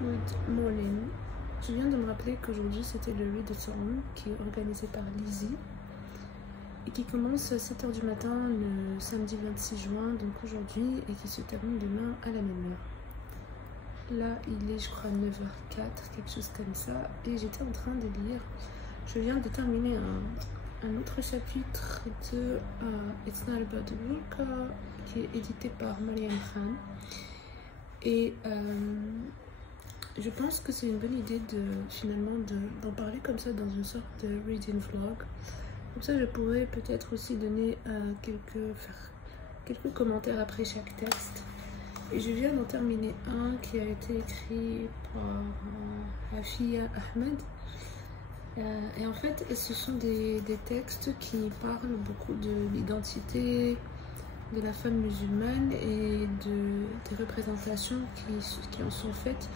Good morning. Je viens de me rappeler qu'aujourd'hui c'était le Readathon qui est organisé par Lizzie et qui commence à 7 h du matin le samedi 26 juin, donc aujourd'hui, et qui se termine demain à la même heure. Là il est je crois 9 h 04, quelque chose comme ça, et j'étais en train de lire. Je viens de terminer un autre chapitre de It's Not About the Book qui est édité par Mariam Khan. Et je pense que c'est une bonne idée finalement d'en parler comme ça dans une sorte de reading vlog. Comme ça je pourrais peut-être aussi donner faire quelques commentaires après chaque texte. Et je viens d'en terminer un qui a été écrit par Afia Ahmed. Et en fait ce sont des textes qui parlent beaucoup de l'identité de la femme musulmane et des représentations qui en sont faites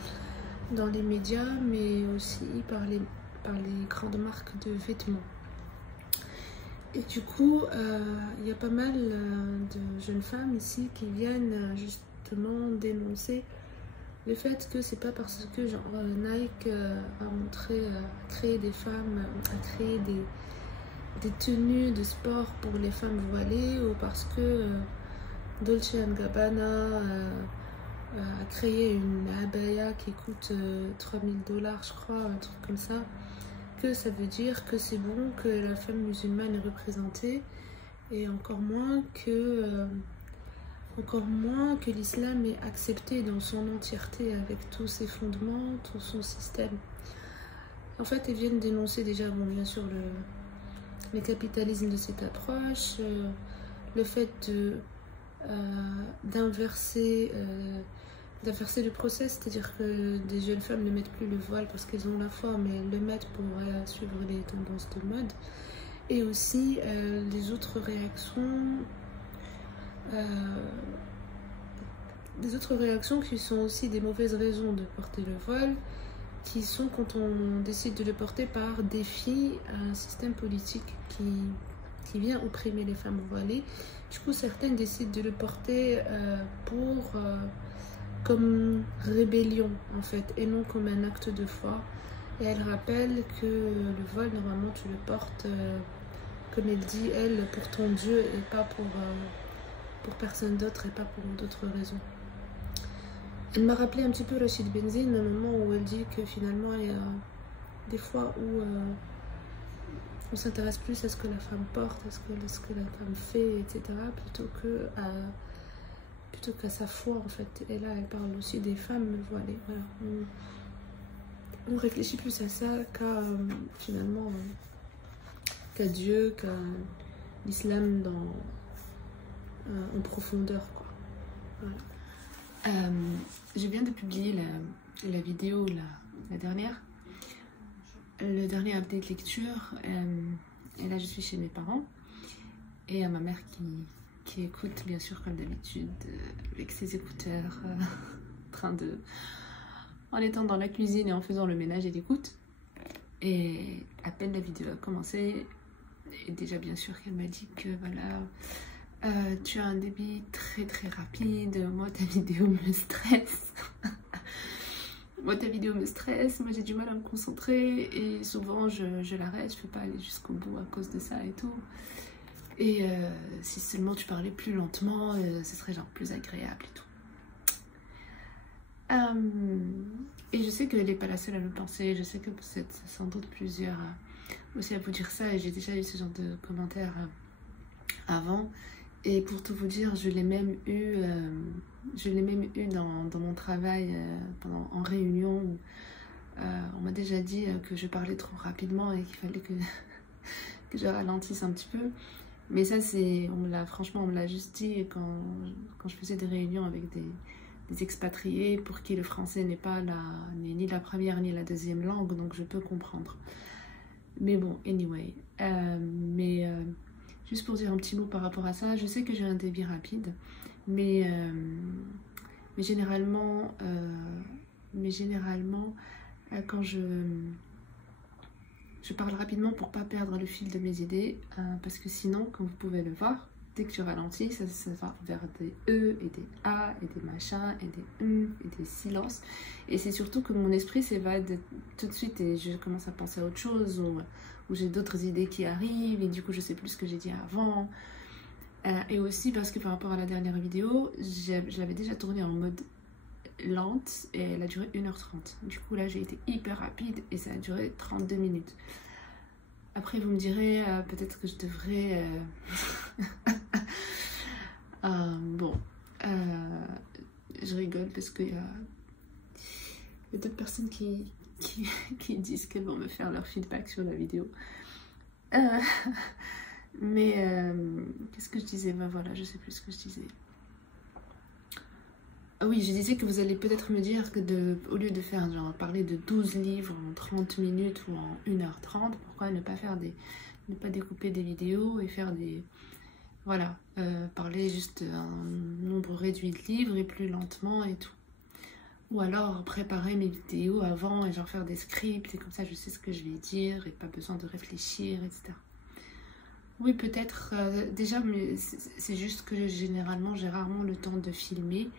dans les médias, mais aussi par les grandes marques de vêtements. Et du coup, il y a pas mal de jeunes femmes ici qui viennent justement dénoncer le fait que c'est pas parce que genre, Nike a créé des femmes, a créé des tenues de sport pour les femmes voilées, ou parce que Dolce & Gabbana a créé une abaya qui coûte 3000 $, je crois, un truc comme ça, que ça veut dire que c'est bon, que la femme musulmane est représentée, et encore moins que l'islam est accepté dans son entièreté avec tous ses fondements, tout son système. En fait, ils viennent dénoncer déjà, bon, bien sûr, le capitalisme de cette approche, le fait d'inverser le process, c'est-à-dire que des jeunes femmes ne mettent plus le voile parce qu'elles ont la foi, mais elles le mettent pour suivre les tendances de mode. Et aussi les autres réactions qui sont aussi des mauvaises raisons de porter le voile, qui sont quand on décide de le porter par défi à un système politique qui vient opprimer les femmes voilées. Du coup, certaines décident de le porter comme rébellion en fait, et non comme un acte de foi. Et elle rappelle que le voile, normalement tu le portes comme elle dit, elle, pour ton Dieu, et pas pour personne d'autre, et pas pour d'autres raisons. Elle m'a rappelé un petit peu Rachid Benzine, un moment où elle dit que finalement il y a des fois où on s'intéresse plus à ce que la femme porte, à ce que la femme fait, etc., plutôt qu'à sa foi en fait. Et là elle parle aussi des femmes voilées. Voilà. On réfléchit plus à ça qu'à finalement qu'à Dieu, qu'à l'islam en profondeur, quoi. Voilà. Je viens de publier la vidéo, la dernière, le dernier update lecture, et là je suis chez mes parents et ma mère qui écoute bien sûr comme d'habitude avec ses écouteurs en étant dans la cuisine et en faisant le ménage, elle écoute. Et à peine la vidéo a commencé, et déjà bien sûr qu'elle m'a dit que voilà, tu as un débit très très rapide, moi ta vidéo me stresse. Moi ta vidéo me stresse, moi j'ai du mal à me concentrer et souvent je l'arrête, je ne peux pas aller jusqu'au bout à cause de ça et tout. Et si seulement tu parlais plus lentement, ce serait genre plus agréable et tout. Et je sais qu'elle n'est pas la seule à le penser, je sais que vous êtes sans doute plusieurs aussi à vous dire ça, et j'ai déjà eu ce genre de commentaires avant. Et pour tout vous dire, je l'ai même eu dans mon travail en réunion où on m'a déjà dit que je parlais trop rapidement et qu'il fallait que je ralentisse un petit peu. Mais ça, franchement, on me l'a juste dit quand je faisais des réunions avec des expatriés pour qui le français n'est pas ni la première ni la deuxième langue, donc je peux comprendre. Mais bon, anyway. Juste pour dire un petit mot par rapport à ça, je sais que j'ai un débit rapide, mais généralement, quand je parle rapidement pour pas perdre le fil de mes idées, parce que sinon, comme vous pouvez le voir, dès que tu ralentis, ça va vers des E et des A et des machins et des et des silences. Et c'est surtout que mon esprit s'évade tout de suite et je commence à penser à autre chose ou j'ai d'autres idées qui arrivent et du coup je sais plus ce que j'ai dit avant. Et aussi parce que par rapport à la dernière vidéo, je l'avais déjà tournée en mode lente et elle a duré 1h30. Du coup là j'ai été hyper rapide et ça a duré 32 minutes. Après vous me direz peut-être que je devrais... bon, je rigole parce qu'il y a d'autres personnes qui disent qu'elles vont me faire leur feedback sur la vidéo. Mais qu'est-ce que je disais? Ben voilà, je sais plus ce que je disais. Ah oui, je disais que vous allez peut-être me dire que au lieu de faire genre parler de 12 livres en 30 minutes ou en 1h30, pourquoi ne pas faire ne pas découper des vidéos et faire des... Voilà, parler juste un nombre réduit de livres et plus lentement et tout. Ou alors préparer mes vidéos avant et genre faire des scripts et comme ça je sais ce que je vais dire et pas besoin de réfléchir, etc. Oui, peut-être. Déjà, mais c'est juste que généralement j'ai rarement le temps de filmer.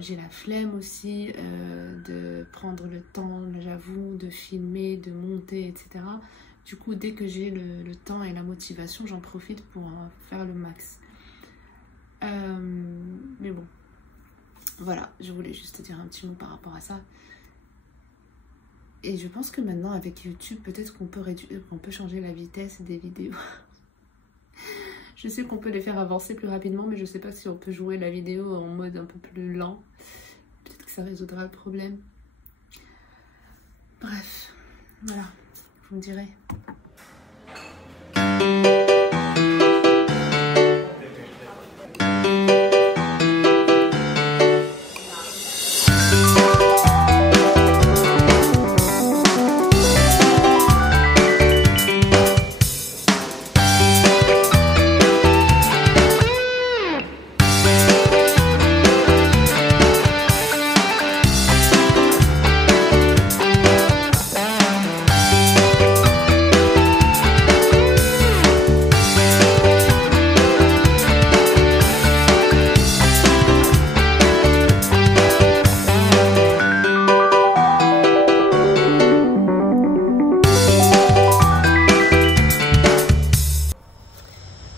J'ai la flemme aussi de prendre le temps, j'avoue, de filmer, de monter, etc. Du coup, dès que j'ai le temps et la motivation, j'en profite pour faire le max. Mais bon, voilà, je voulais juste te dire un petit mot par rapport à ça. Et je pense que maintenant, avec YouTube, peut-être qu'on peut changer la vitesse des vidéos. Je sais qu'on peut les faire avancer plus rapidement, mais je sais pas si on peut jouer la vidéo en mode un peu plus lent. Peut-être que ça résoudra le problème. Bref, voilà, vous me direz.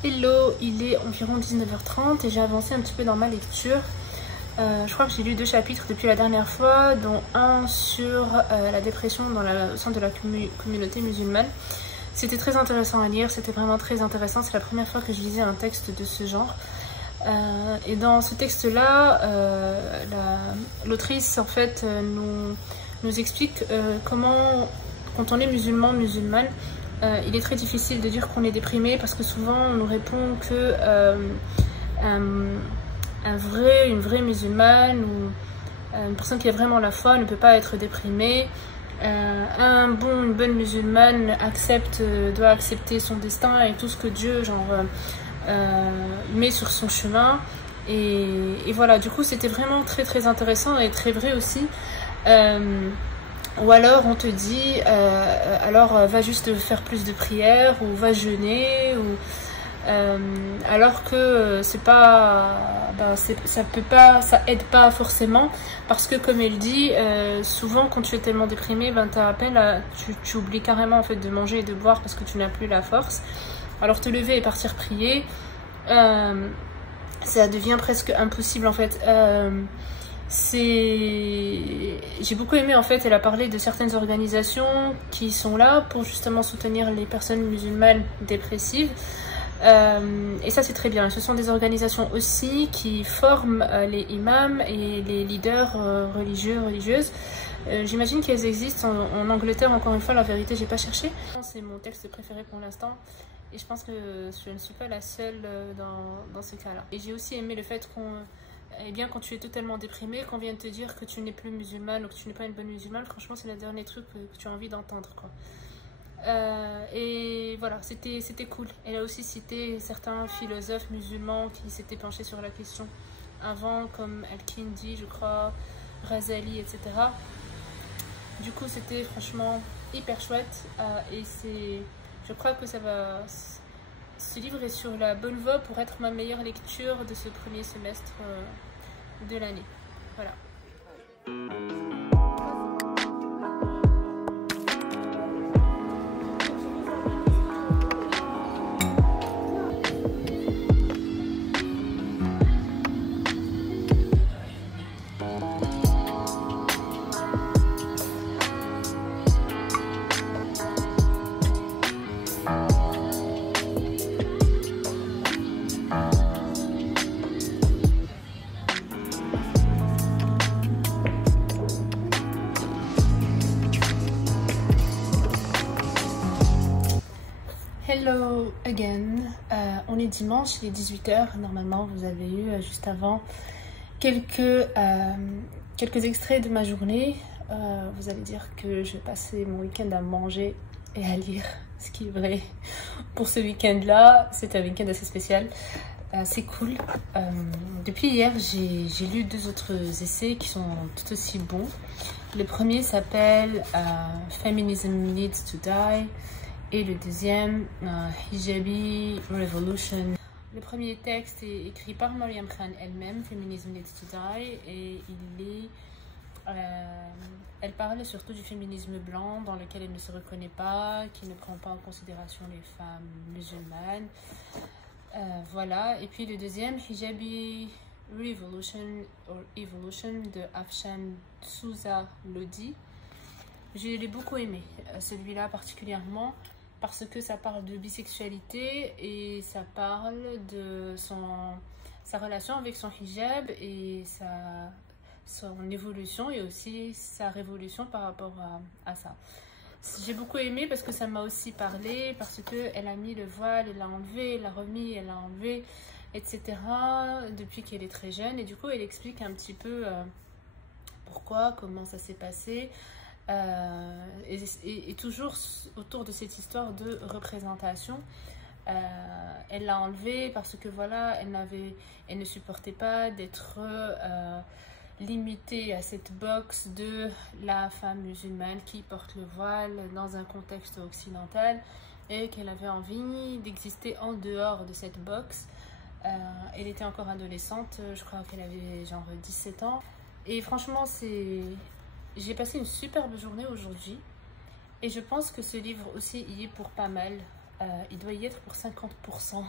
Hello, il est environ 19h30 et j'ai avancé un petit peu dans ma lecture. Je crois que j'ai lu 2 chapitres depuis la dernière fois, dont un sur la dépression au sein de la communauté musulmane. C'était très intéressant à lire, c'était vraiment très intéressant. C'est la première fois que je lisais un texte de ce genre. Et dans ce texte-là, l'autrice en fait nous explique comment, quand on est musulmane, il est très difficile de dire qu'on est déprimé parce que souvent on nous répond que une vraie musulmane ou une personne qui a vraiment la foi ne peut pas être déprimée. Une bonne musulmane doit accepter son destin et tout ce que Dieu met sur son chemin. Et voilà, du coup c'était vraiment très très intéressant et très vrai aussi. Ou alors on te dit, va juste faire plus de prières ou va jeûner, alors que c'est pas, ça aide pas forcément parce que comme elle dit, souvent quand tu es tellement déprimé, tu oublies carrément en fait de manger et de boire parce que tu n'as plus la force. Alors te lever et partir prier, ça devient presque impossible en fait. J'ai beaucoup aimé en fait, elle a parlé de certaines organisations qui sont là pour justement soutenir les personnes musulmanes dépressives. Et ça c'est très bien. Ce sont des organisations aussi qui forment les imams et les leaders religieuses. J'imagine qu'elles existent en Angleterre, encore une fois, la vérité j'ai pas cherché. C'est mon texte préféré pour l'instant et je pense que je ne suis pas la seule dans ce cas là. Et j'ai aussi aimé le fait quand tu es totalement déprimé, qu'on vienne te dire que tu n'es plus musulmane ou que tu n'es pas une bonne musulmane, franchement c'est le dernier truc que tu as envie d'entendre quoi. Et voilà, c'était cool. Elle a aussi cité certains philosophes musulmans qui s'étaient penchés sur la question avant, comme Al-Kindi, je crois, Razali, etc. Du coup c'était franchement hyper chouette et je crois que ça ce livre est sur la bonne voie pour être ma meilleure lecture de ce premier semestre de l'année. Voilà. Hello again, on est dimanche, il est 18 h. Normalement vous avez eu juste avant quelques extraits de ma journée. Vous allez dire que je vais passer mon week-end à manger et à lire, ce qui est vrai pour ce week-end là. C'est un week-end assez spécial, c'est cool. Depuis hier j'ai lu 2 autres essais qui sont tout aussi bons. Le premier s'appelle Feminism Needs to Die. Et le deuxième, Hijabi Revolution. Le premier texte est écrit par Mariam Khan elle-même, Feminism Needs to Die, et elle parle surtout du féminisme blanc dans lequel elle ne se reconnaît pas, qui ne prend pas en considération les femmes musulmanes. Voilà, et puis le deuxième, Hijabi Revolution or Evolution de Afshan Souza Lodi. Je l'ai beaucoup aimé, celui-là particulièrement, parce que ça parle de bisexualité et ça parle de sa relation avec son hijab et son évolution et aussi sa révolution par rapport à ça. J'ai beaucoup aimé parce que ça m'a aussi parlé, parce qu'elle a mis le voile, elle l'a enlevé, elle l'a remis, elle l'a enlevé, etc. depuis qu'elle est très jeune. Et du coup, elle explique un petit peu pourquoi, comment ça s'est passé. Et toujours autour de cette histoire de représentation. Elle l'a enlevé parce que voilà, elle ne supportait pas d'être limitée à cette box de la femme musulmane qui porte le voile dans un contexte occidental, et qu'elle avait envie d'exister en dehors de cette box. Elle était encore adolescente, je crois qu'elle avait genre 17 ans, et franchement j'ai passé une superbe journée aujourd'hui, et je pense que ce livre aussi y est pour pas mal. Il doit y être pour 50%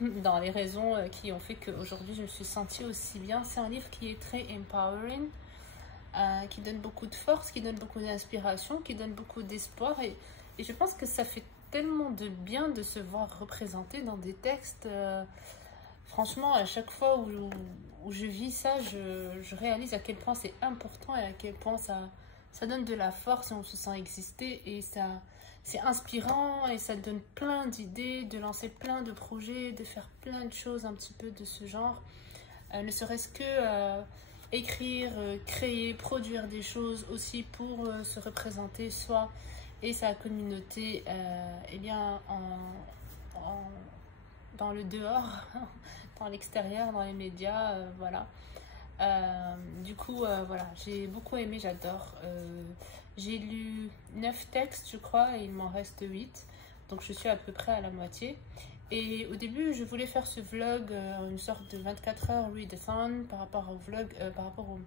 dans les raisons qui ont fait qu'aujourd'hui je me suis sentie aussi bien. C'est un livre qui est très empowering, qui donne beaucoup de force, qui donne beaucoup d'inspiration, qui donne beaucoup d'espoir, et je pense que ça fait tellement de bien de se voir représenté dans des textes. Franchement, à chaque fois où je vis ça, je réalise à quel point c'est important et à quel point ça donne de la force et on se sent exister, et c'est inspirant et ça donne plein d'idées, de lancer plein de projets, de faire plein de choses un petit peu de ce genre. Ne serait-ce que écrire, créer, produire des choses aussi pour se représenter soi et sa communauté, eh bien dans le dehors, dans l'extérieur, dans les médias, voilà. Du coup, voilà, j'ai beaucoup aimé, j'adore. J'ai lu 9 textes, je crois, et il m'en reste 8. Donc je suis à peu près à la moitié. Et au début, je voulais faire ce vlog, une sorte de 24 heures readathon par rapport au vlog, par rapport au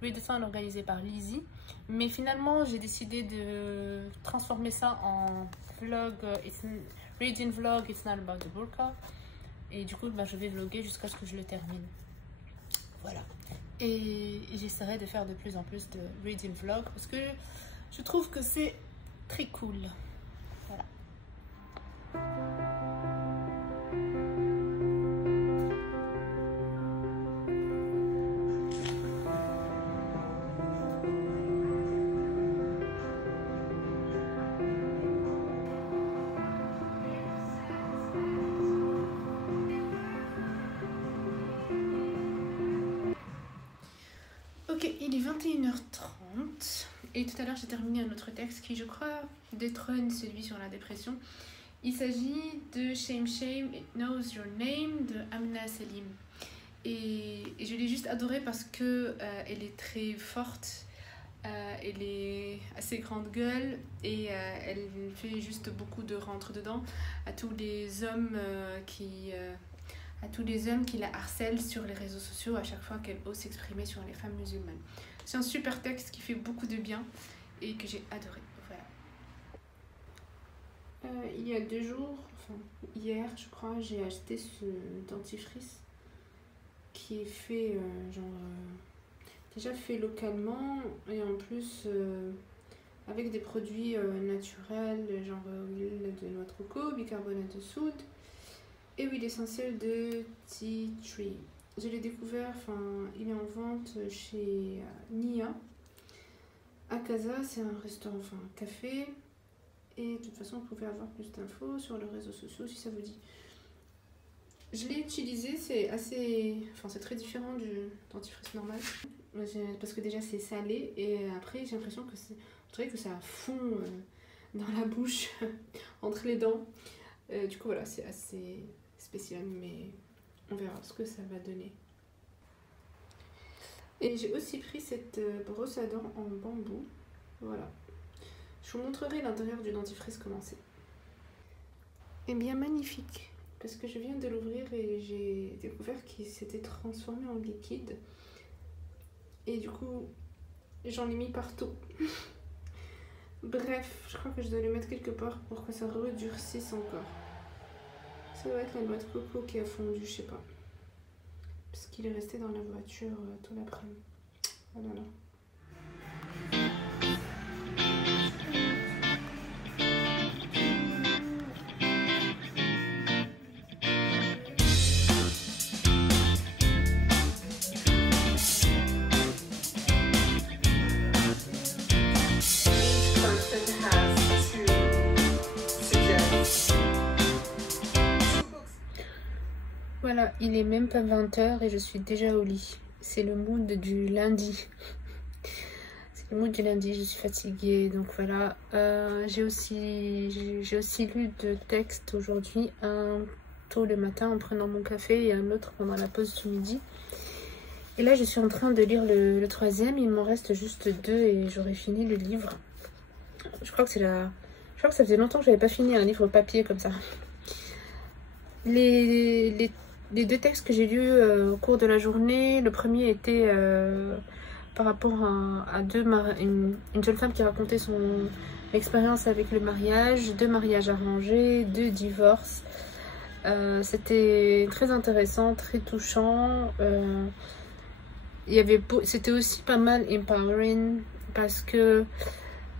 readathon organisé par Lizzie. Mais finalement, j'ai décidé de transformer ça en vlog, reading vlog, it's not about the burqa. Et du coup, ben, je vais vlogger jusqu'à ce que je le termine. Voilà. Et j'essaierai de faire de plus en plus de reading vlog parce que je trouve que c'est très cool. Voilà. Ok, il est 21h30 et tout à l'heure j'ai terminé un autre texte qui, je crois, détrône celui sur la dépression. Il s'agit de Shame Shame, It Knows Your Name de Amna Selim. Et je l'ai juste adorée parce que elle est très forte. Elle est assez grande gueule et elle fait juste beaucoup de rentre-dedans à tous les hommes qui la harcèlent sur les réseaux sociaux à chaque fois qu'elle ose s'exprimer sur les femmes musulmanes. C'est un super texte qui fait beaucoup de bien et que j'ai adoré. Voilà. Il y a 2 jours, enfin hier je crois, j'ai acheté ce dentifrice qui est fait déjà fait localement et en plus avec des produits naturels, genre huile de noix de coco, bicarbonate de soude et huile essentielle de tea tree. Je l'ai découvert, enfin il est en vente chez Nia à Casa, c'est un restaurant, enfin un café, et de toute façon vous pouvez avoir plus d'infos sur les réseaux sociaux si ça vous dit. Je l'ai utilisé, c'est assez, enfin c'est très différent du dentifrice normal parce que déjà c'est salé et après j'ai l'impression que ça fond dans la bouche entre les dents. Du coup voilà, c'est assez spécial, mais on verra ce que ça va donner. Et j'ai aussi pris cette brosse à dents en bambou. Voilà. Je vous montrerai l'intérieur du dentifrice comment c'est. Eh bien magnifique, parce que je viens de l'ouvrir et j'ai découvert qu'il s'était transformé en liquide. Et du coup, j'en ai mis partout. Bref, je crois que je dois le mettre quelque part pour que ça redurcisse encore. Ça doit être la noix de coco qui a fondu, je sais pas. Parce qu'il est resté dans la voiture tout l'après-midi. Oh là là. Voilà, il est même pas 20 h et je suis déjà au lit. C'est le mood du lundi. C'est le mood du lundi, je suis fatiguée. Donc voilà, j'ai aussi lu 2 textes aujourd'hui. Un tôt le matin en prenant mon café et un autre pendant la pause du midi. Et là, je suis en train de lire le 3e. Il m'en reste juste 2 et j'aurai fini le livre. Je crois que ça faisait longtemps que j'avais pas fini un livre papier comme ça. Les 2 textes que j'ai lus au cours de la journée, le premier était par rapport à une jeune femme qui racontait son expérience avec le mariage, 2 mariages arrangés, 2 divorces. C'était très intéressant, très touchant. C'était aussi pas mal empowering parce que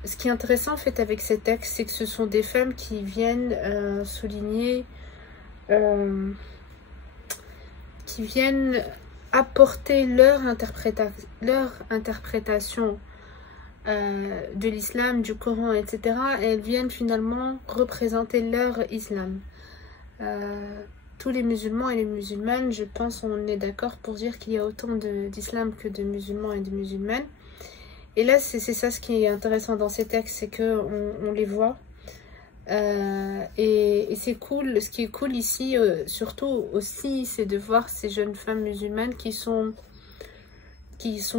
ce qui est intéressant en fait avec ces textes, c'est que ce sont des femmes qui viennent souligner, qui viennent apporter leur interprétation de l'islam, du Coran, etc. Et elles viennent finalement représenter leur islam. Tous les musulmans et les musulmanes, je pense on est d'accord pour dire qu'il y a autant d'islam que de musulmans et de musulmanes. Et là, c'est ça ce qui est intéressant dans ces textes, c'est qu'on les voit. Et c'est cool, ce qui est cool ici, surtout aussi, c'est de voir ces jeunes femmes musulmanes qui sont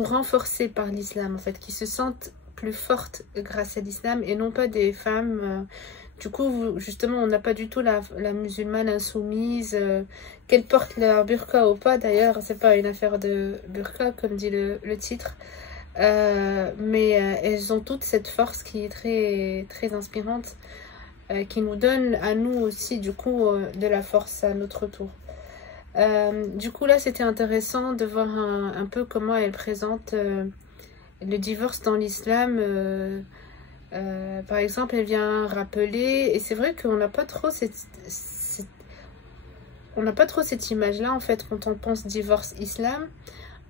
renforcées par l'islam, en fait, qui se sentent plus fortes grâce à l'islam et non pas des femmes... du coup, justement, on n'a pas du tout la musulmane insoumise, qu'elle porte leur burqa ou pas, d'ailleurs, c'est pas une affaire de burqa, comme dit le titre. Mais elles ont toute cette force qui est très, très inspirante, qui nous donne à nous aussi du coup de la force à notre tour. Du coup là c'était intéressant de voir un peu comment elle présente le divorce dans l'islam. Par exemple, elle vient rappeler, et c'est vrai qu'on n'a pas trop cette image là en fait. Quand on pense divorce islam,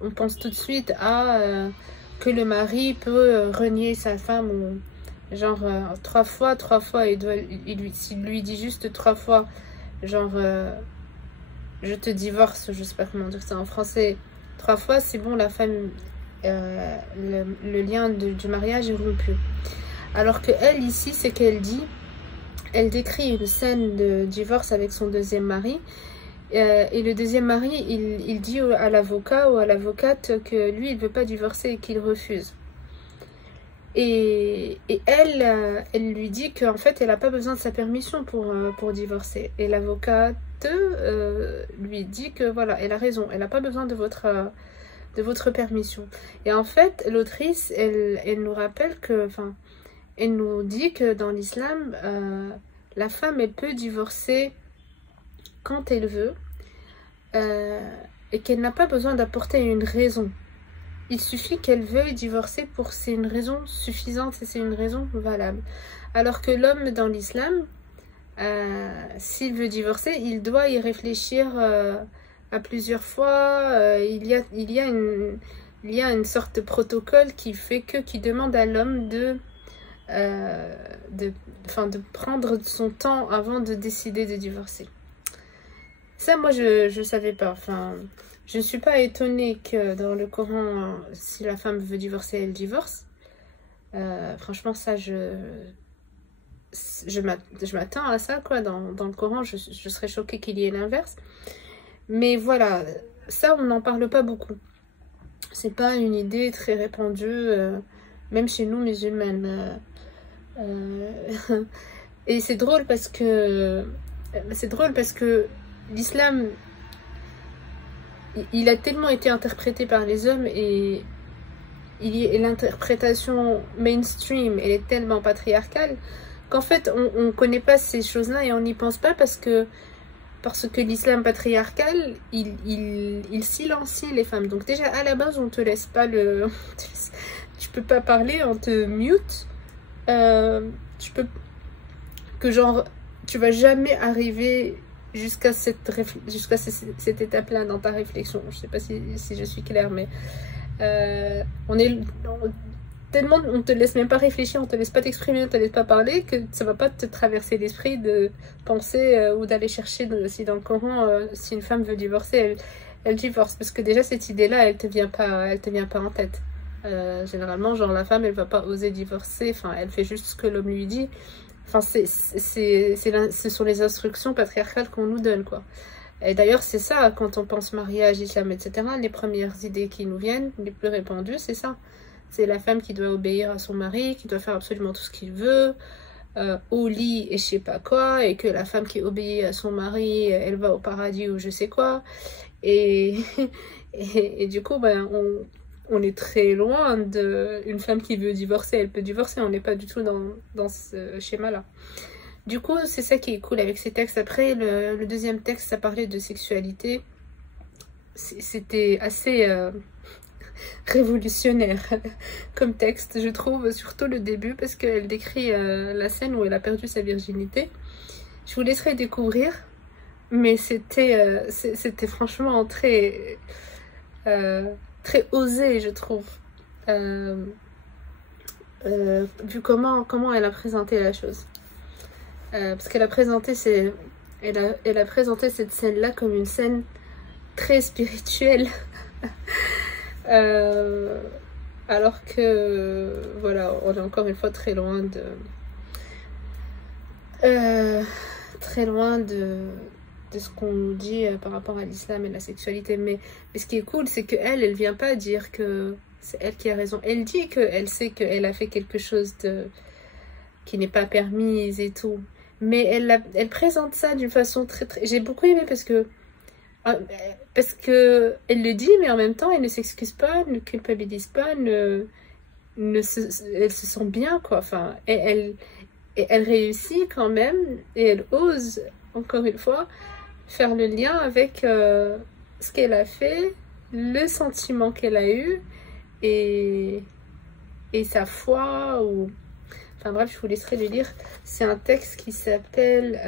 on pense tout de suite à que le mari peut renier sa femme, ou genre 3 fois, s'il lui dit juste 3 fois, genre je te divorce, je sais pas comment dire ça en français, 3 fois, c'est bon, la femme, le lien du mariage est rompu. Alors que elle ici, c'est qu'elle dit, elle décrit une scène de divorce avec son 2e mari. Et le 2e mari, il dit à l'avocat ou à l'avocate que lui, il ne veut pas divorcer et qu'il refuse. Et elle, elle lui dit qu'en fait, elle n'a pas besoin de sa permission pour divorcer. Et l'avocate lui dit que voilà, elle a raison, elle n'a pas besoin de votre permission. Et en fait, l'autrice, elle nous rappelle que, enfin, elle nous dit que dans l'islam, la femme, elle peut divorcer quand elle veut et qu'elle n'a pas besoin d'apporter une raison. Il suffit qu'elle veuille divorcer pour c'est une raison suffisante, c'est une raison valable. Alors que l'homme dans l'islam, s'il veut divorcer, il doit y réfléchir à plusieurs fois. Il y a une sorte de protocole qui demande à l'homme de prendre son temps avant de décider de divorcer. Ça, moi, je savais pas. Enfin, je ne suis pas étonnée que dans le Coran, si la femme veut divorcer, elle divorce. Franchement, ça, je m'attends à ça, quoi. Dans le Coran, je serais choquée qu'il y ait l'inverse. Mais voilà, ça, on n'en parle pas beaucoup. C'est pas une idée très répandue, même chez nous, musulmanes. Et c'est drôle parce que l'islam, il a tellement été interprété par les hommes et l'interprétation mainstream, elle est tellement patriarcale qu'en fait on ne connaît pas ces choses-là et on n'y pense pas parce que l'islam patriarcal, il silencie les femmes. Donc déjà à la base on te laisse pas tu peux pas parler, on te mute. Tu vas jamais arriver jusqu'à cette étape-là dans ta réflexion. Je sais pas si je suis claire, mais tellement on te laisse même pas réfléchir, on te laisse pas t'exprimer, on te laisse pas parler, que ça va pas te traverser l'esprit de penser ou d'aller chercher si dans le Coran, si une femme veut divorcer, elle divorce, parce que déjà cette idée-là, elle te vient pas en tête. Généralement, genre la femme, elle va pas oser divorcer, enfin, elle fait juste ce que l'homme lui dit. Enfin, ce sont les instructions patriarcales qu'on nous donne, quoi. Et d'ailleurs, c'est ça, quand on pense mariage, islam, etc., les premières idées qui nous viennent, les plus répandues, c'est ça. C'est la femme qui doit obéir à son mari, qui doit faire absolument tout ce qu'il veut, au lit et je sais pas quoi, et que la femme qui obéit à son mari, elle va au paradis ou je sais quoi. Et du coup, ben, on est très loin d'une femme qui veut divorcer, elle peut divorcer, on n'est pas du tout dans ce schéma-là. Du coup, c'est ça qui est cool avec ces textes. Après, le deuxième texte, ça parlait de sexualité. C'était assez révolutionnaire comme texte, je trouve, surtout le début, parce qu'elle décrit la scène où elle a perdu sa virginité. Je vous laisserai découvrir, mais c'était franchement très osé, je trouve, vu comment elle a présenté la chose. Parce qu'elle a présenté elle a présenté cette scène-là comme une scène très spirituelle. Alors que, voilà, on est encore une fois très loin de ce qu'on nous dit par rapport à l'islam et la sexualité. Mais ce qui est cool, c'est qu'elle vient pas dire que c'est elle qui a raison. Elle dit qu'elle sait qu'elle a fait quelque chose qui n'est pas permise et tout. Mais elle présente ça d'une façon très... J'ai beaucoup aimé parce que elle le dit, mais en même temps, elle ne s'excuse pas, ne culpabilise pas, elle se sent bien, quoi. Enfin, elle réussit quand même, et elle ose, encore une fois, faire le lien avec ce qu'elle a fait, le sentiment qu'elle a eu, et sa foi, ou... Enfin bref, je vous laisserai le lire. C'est un texte qui s'appelle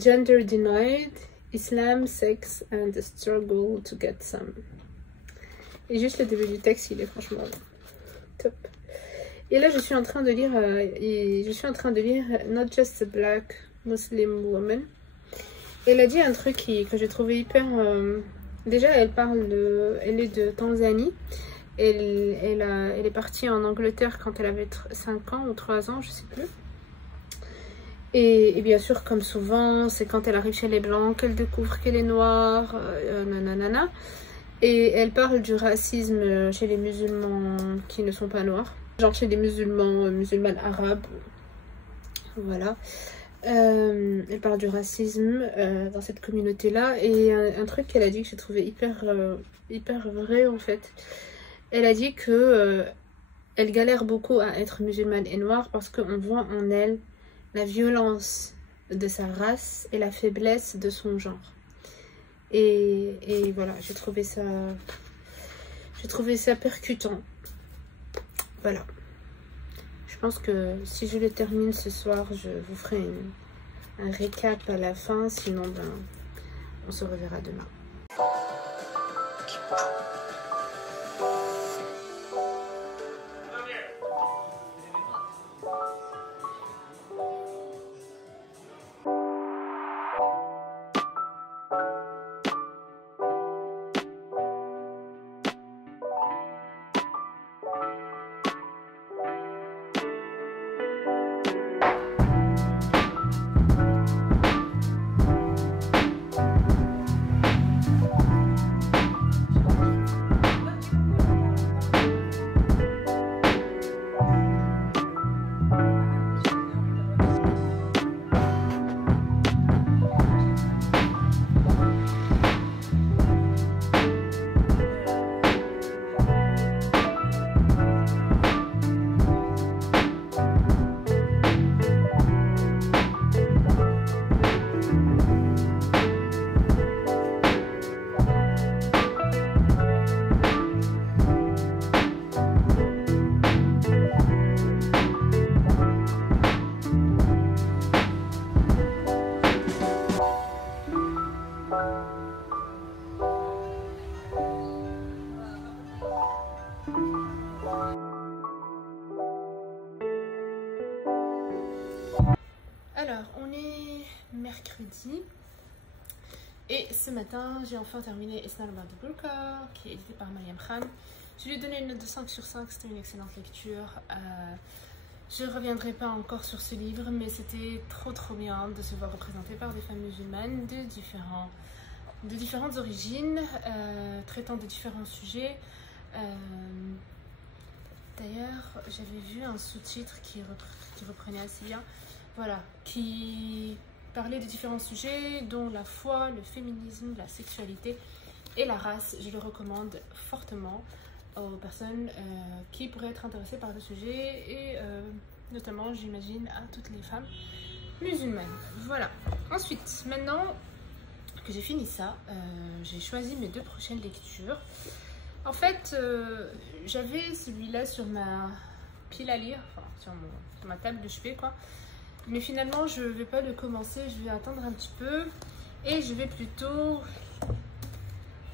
Gender Denied, Islam, Sex and the Struggle to Get Some. Et juste le début du texte, il est franchement top. Et là, je suis en train de lire Not Just a Black Muslim Woman. Elle a dit un truc que j'ai trouvé hyper... déjà, elle est de Tanzanie. Elle est partie en Angleterre quand elle avait 5 ans ou 3 ans, je sais plus. Et bien sûr, comme souvent, c'est quand elle arrive chez les Blancs qu'elle découvre qu'elle est noire, nanana. Et elle parle du racisme chez les musulmans qui ne sont pas noirs. Genre chez les musulmanes arabes. Voilà. Elle parle du racisme dans cette communauté-là. Et un truc qu'elle a dit que j'ai trouvé hyper vrai en fait. Elle a dit que elle galère beaucoup à être musulmane et noire parce qu'on voit en elle la violence de sa race et la faiblesse de son genre. Et voilà, j'ai trouvé ça percutant. Voilà. Je pense que si je le termine ce soir, je vous ferai un récap à la fin. Sinon, ben, on se reverra demain. Alors, on est mercredi et ce matin, j'ai enfin terminé It's Not About the Burqa, qui est édité par Mariam Khan. Je lui ai donné une note de 5 sur 5, c'était une excellente lecture. Je ne reviendrai pas encore sur ce livre, mais c'était trop bien de se voir représenté par des femmes musulmanes de différentes origines, traitant de différents sujets. D'ailleurs, j'avais vu un sous-titre qui reprenait assez bien. Voilà, qui parlait de différents sujets, dont la foi, le féminisme, la sexualité et la race. Je le recommande fortement aux personnes qui pourraient être intéressées par le sujet et notamment, j'imagine, à toutes les femmes musulmanes. Voilà. Ensuite, maintenant que j'ai fini ça, j'ai choisi mes 2 prochaines lectures. En fait, j'avais celui-là sur ma pile à lire, enfin sur ma table de chevet, quoi. Mais finalement, je ne vais pas le commencer, je vais attendre un petit peu et je vais plutôt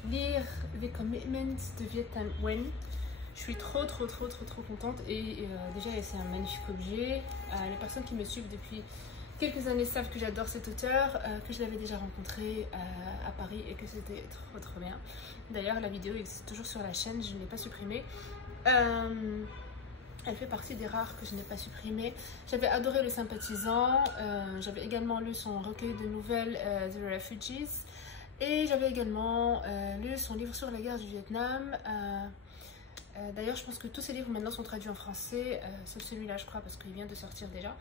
lire The Commitment de Viet Thanh Nguyen. Je suis trop contente et déjà c'est un magnifique objet. Les personnes qui me suivent depuis quelques années savent que j'adore cet auteur, que je l'avais déjà rencontré à Paris et que c'était trop bien. D'ailleurs, la vidéo existe toujours sur la chaîne, je ne l'ai pas supprimée. Elle fait partie des rares que je n'ai pas supprimées. J'avais adoré Le Sympathisant. J'avais également lu son recueil de nouvelles The Refugees. Et j'avais également lu son livre sur la guerre du Vietnam. D'ailleurs, je pense que tous ces livres maintenant sont traduits en français, sauf celui-là, je crois, parce qu'il vient de sortir déjà.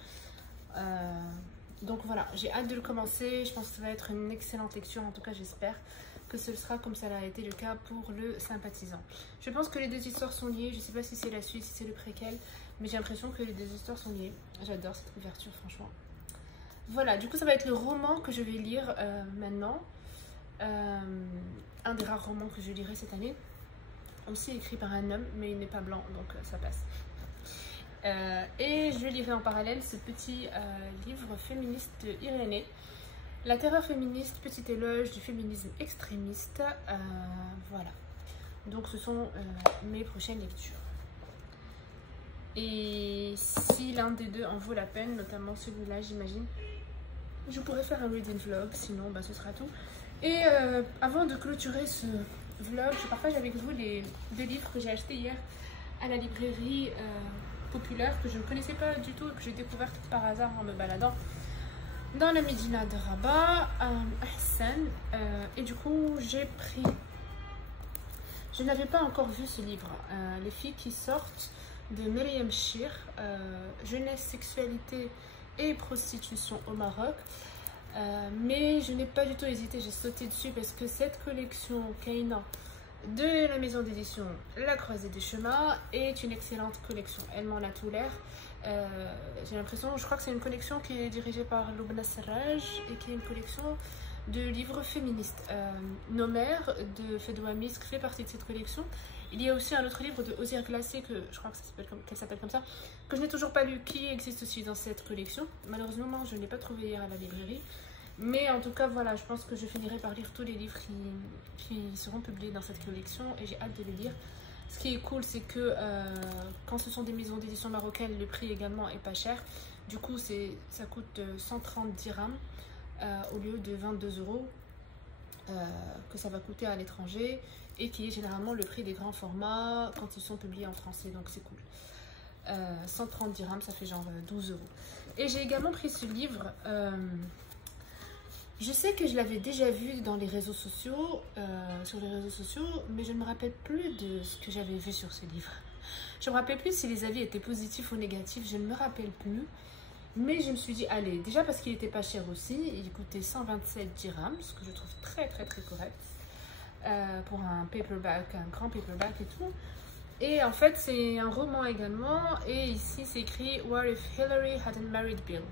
Donc voilà, j'ai hâte de le commencer. Je pense que ça va être une excellente lecture, en tout cas j'espère que ce sera comme ça a été le cas pour Le Sympathisant. Je pense que les 2 histoires sont liées, je ne sais pas si c'est la suite, si c'est le préquel, mais j'ai l'impression que les 2 histoires sont liées. J'adore cette couverture, franchement. Voilà, du coup ça va être le roman que je vais lire maintenant. Un des rares romans que je lirai cette année. Aussi écrit par un homme, mais il n'est pas blanc, donc ça passe. Et je lirai en parallèle ce petit livre féministe de Irénée, La terreur féministe, petit éloge du féminisme extrémiste. Voilà, donc ce sont mes prochaines lectures. Et si l'un des 2 en vaut la peine, notamment celui-là, j'imagine, je pourrais faire un reading vlog, sinon bah, ce sera tout. Et avant de clôturer ce vlog, je partage avec vous les 2 livres que j'ai achetés hier à la librairie populaire, que je ne connaissais pas du tout et que j'ai découvert par hasard en me baladant dans la Médina de Rabat, Ahsan. Et du coup, j'ai pris Je n'avais pas encore vu ce livre, Les filles qui sortent de Myriam Shir, Jeunesse, sexualité et prostitution au Maroc. Mais je n'ai pas du tout hésité, j'ai sauté dessus parce que cette collection Kaina de la maison d'édition La Croisée des Chemins est une excellente collection. Elle m'en a tout l'air. J'ai l'impression, je crois que c'est une collection qui est dirigée par Loubna Serraj et qui est une collection de livres féministes. Nos mères de Fedwa Misk fait partie de cette collection. Il y a aussi un autre livre de Osier Glacé, que je crois qu'elle s'appelle comme ça, que je n'ai toujours pas lu, qui existe aussi dans cette collection. Malheureusement, non, je ne l'ai pas trouvé hier à la librairie. Mais en tout cas, voilà, je pense que je finirai par lire tous les livres qui seront publiés dans cette collection et j'ai hâte de les lire. Ce qui est cool, c'est que quand ce sont des maisons d'édition marocaines, le prix également est pas cher. Du coup, ça coûte 130 dirhams au lieu de 22 € que ça va coûter à l'étranger et qui est généralement le prix des grands formats quand ils sont publiés en français. Donc c'est cool. 130 dirhams, ça fait genre 12 €. Et j'ai également pris ce livre. Je sais que je l'avais déjà vu dans les réseaux sociaux, sur les réseaux sociaux, mais je ne me rappelle plus de ce que j'avais vu sur ce livre. Je ne me rappelle plus si les avis étaient positifs ou négatifs, je ne me rappelle plus. Mais je me suis dit, allez, déjà parce qu'il n'était pas cher aussi, il coûtait 127 dirhams, ce que je trouve très correct pour un paperback, un grand paperback et tout. Et en fait, c'est un roman également, et ici c'est écrit « What if Hillary hadn't married Bill ?»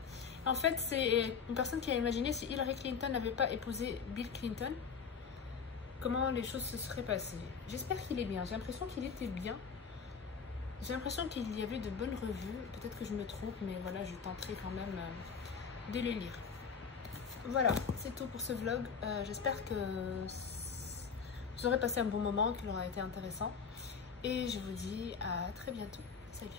En fait, c'est une personne qui a imaginé si Hillary Clinton n'avait pas épousé Bill Clinton, comment les choses se seraient passées. J'espère qu'il est bien, j'ai l'impression qu'il était bien. J'ai l'impression qu'il y avait de bonnes revues, peut-être que je me trompe, mais voilà, je tenterai quand même de le lire. Voilà, c'est tout pour ce vlog. J'espère que vous aurez passé un bon moment, qu'il aura été intéressant. Et je vous dis à très bientôt. Salut!